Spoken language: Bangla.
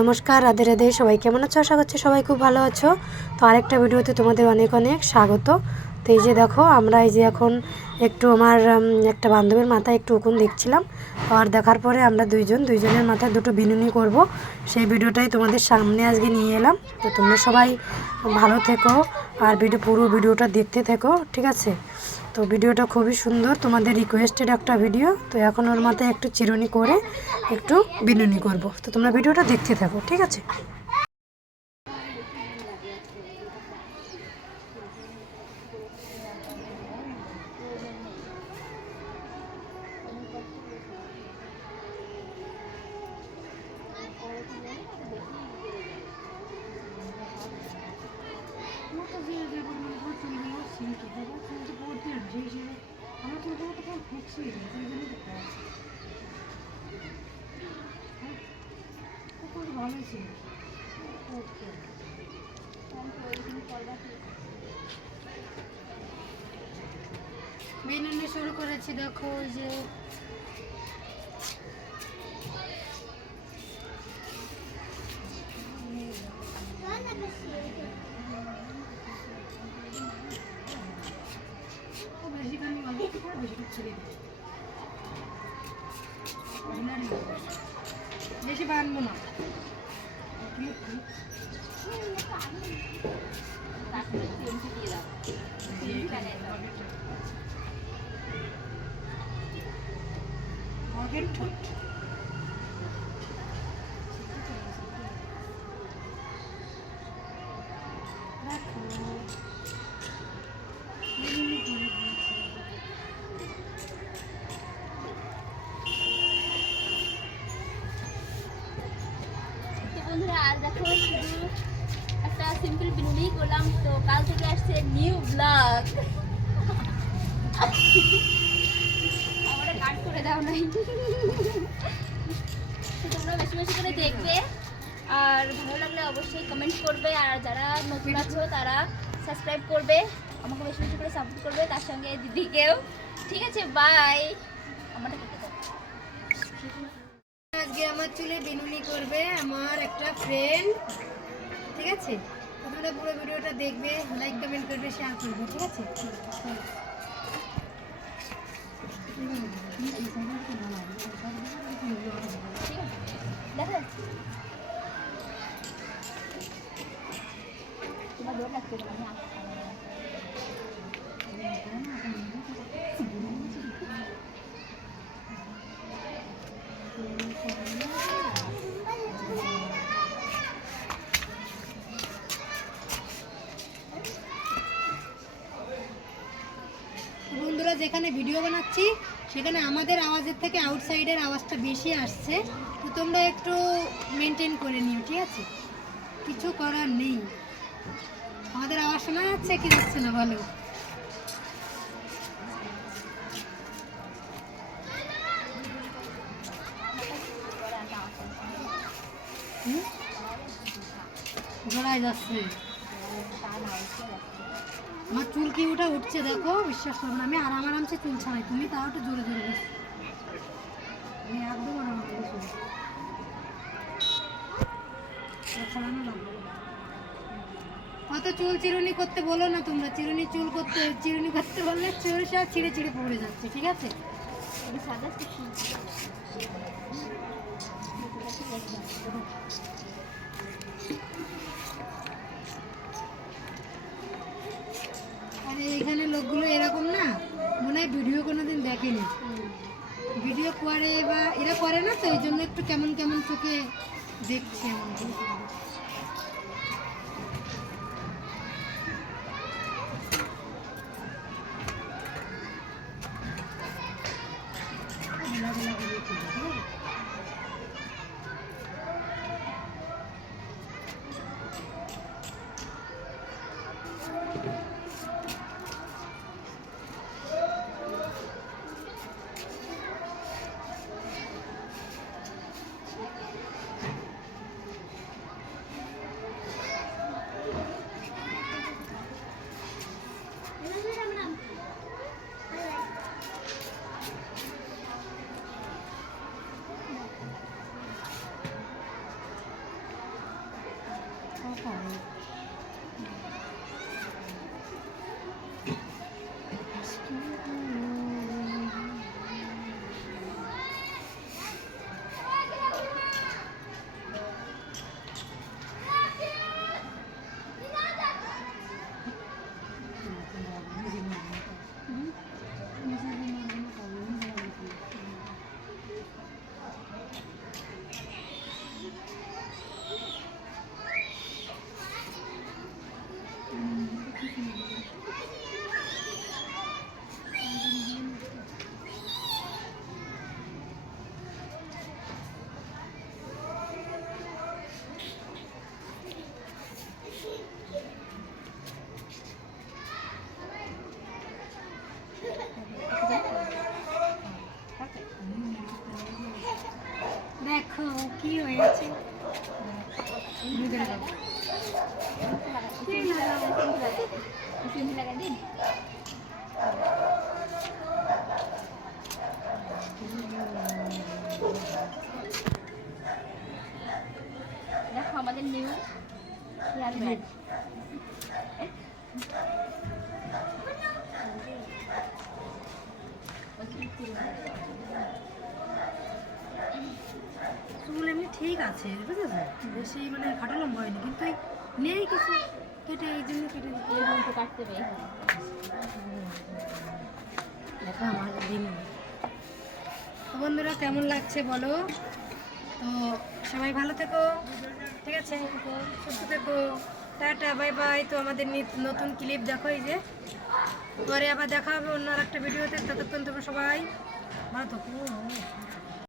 নমস্কার, রাধে রাধে। সবাই কেমন আছো? আশা করছি সবাই খুব ভালো আছো। তো আরেকটা ভিডিওতে তোমাদের অনেক অনেক স্বাগত। তো এই যে দেখো, আমরা এই যে এখন একটু আমার একটা বান্ধবীর মাথায় একটু উকুন দেখছিলাম। আর দেখার পরে আমরা দুইজন, দুইজনের মাথায় দুটো বিনুনি করব। সেই ভিডিওটাই তোমাদের সামনে আজকে নিয়ে এলাম। তো তোমরা সবাই ভালো থেকো আর ভিডিও পুরো ভিডিওটা দেখতে থেকো, ঠিক আছে? তো ভিডিওটা খুবই সুন্দর, তোমাদের রিকোয়েস্টেড একটা ভিডিও তো এখন ওর মাথায় একটু চিরুনি করে একটু বিনুনি করব। তো তোমরা ভিডিওটা দেখতে থাকো, ঠিক আছে? বিনুনি শুরু করেছি দেখো যে বেশি বানবো না আগের ঠোঁট করলাম, তো কাল থেকে আসছে নিউ ব্লগ আমরা কাট করে দাও নাই। তোমরা বেশি বেশি করে দেখবে। আর ভালো লাগলে অবশ্যই কমেন্ট করবে। আর যারা নতুন আছো, তারা সাবস্ক্রাইব করবে। আমাকে বেশি বেশি করে সাপোর্ট করবে, তার সঙ্গে দিদিকেও। ঠিক আছে বাই দাও। আজকে আমার চুলে বিনুনি করবে আমার একটা ফ্রেন্ড ঠিক আছে? তোমরা পুরো ভিডিওটা দেখবে লাইক কমেন্ট করবে শেয়ার করবে ঠিক আছে? দেখা যাচ্ছে যেখানে ভিডিও বানাচ্ছি, সেখানে আমাদের আওয়াজের থেকে আউটসাইডের আওয়াজটা বেশি আসছে। তো তোমরা একটু মেনটেন করে নিও, ঠিক আছে? কিছু করার নেই। আমাদের আওয়াজ শোনা যাচ্ছে কি যাচ্ছে না হুম? জড়ায় যাচ্ছে। আমার চুল কি ওটা উঠছে দেখো, বিশ্বাস করব না। আমি আরাম আরামসে চুল ছাড়াই। তুমি তাও একটু জোরে জোরে আমি একদম আরাম করে লাগবে অত চুল চিরুনি করতে বলো না তোমরা। চিরুনি চুল করতে, চিরুনি করতে বললে চুল সব ছিঁড়ে ছিঁড়ে পড়ে যাচ্ছে, ঠিক আছে? এটা এইখানে লোকগুলো এরকম না, মনে হয় ভিডিও কোনোদিন দেখেনি। ভিডিও করে বা, এরা করে না তো, এই জন্য একটু কেমন কেমন চোখে দেখছে 同意 দেখো আমাদের নিউ হেয়ার ব্যান্ড চুল এমনি ঠিক আছে, বুঝেছ? বেশি মানে খাটো লম্বা হয়নি, কিন্তু নেই কিছু। কেটে, এই জন্য কেটে দিতে কাটতে দেখো আমার দিন। বন্ধুরা, কেমন লাগছে বলো? তো সবাই ভালো থেকো, ঠিক আছে? সুস্থ থেকো। Tata, bye bye. তো আমাদের নিত- নতুন ক্লিপ দেখো এই যে। পরে আবার দেখা হবে অন্য আর একটা ভিডিওতে। ততক্ষণ তোমরা সবাই ভালো থাকো।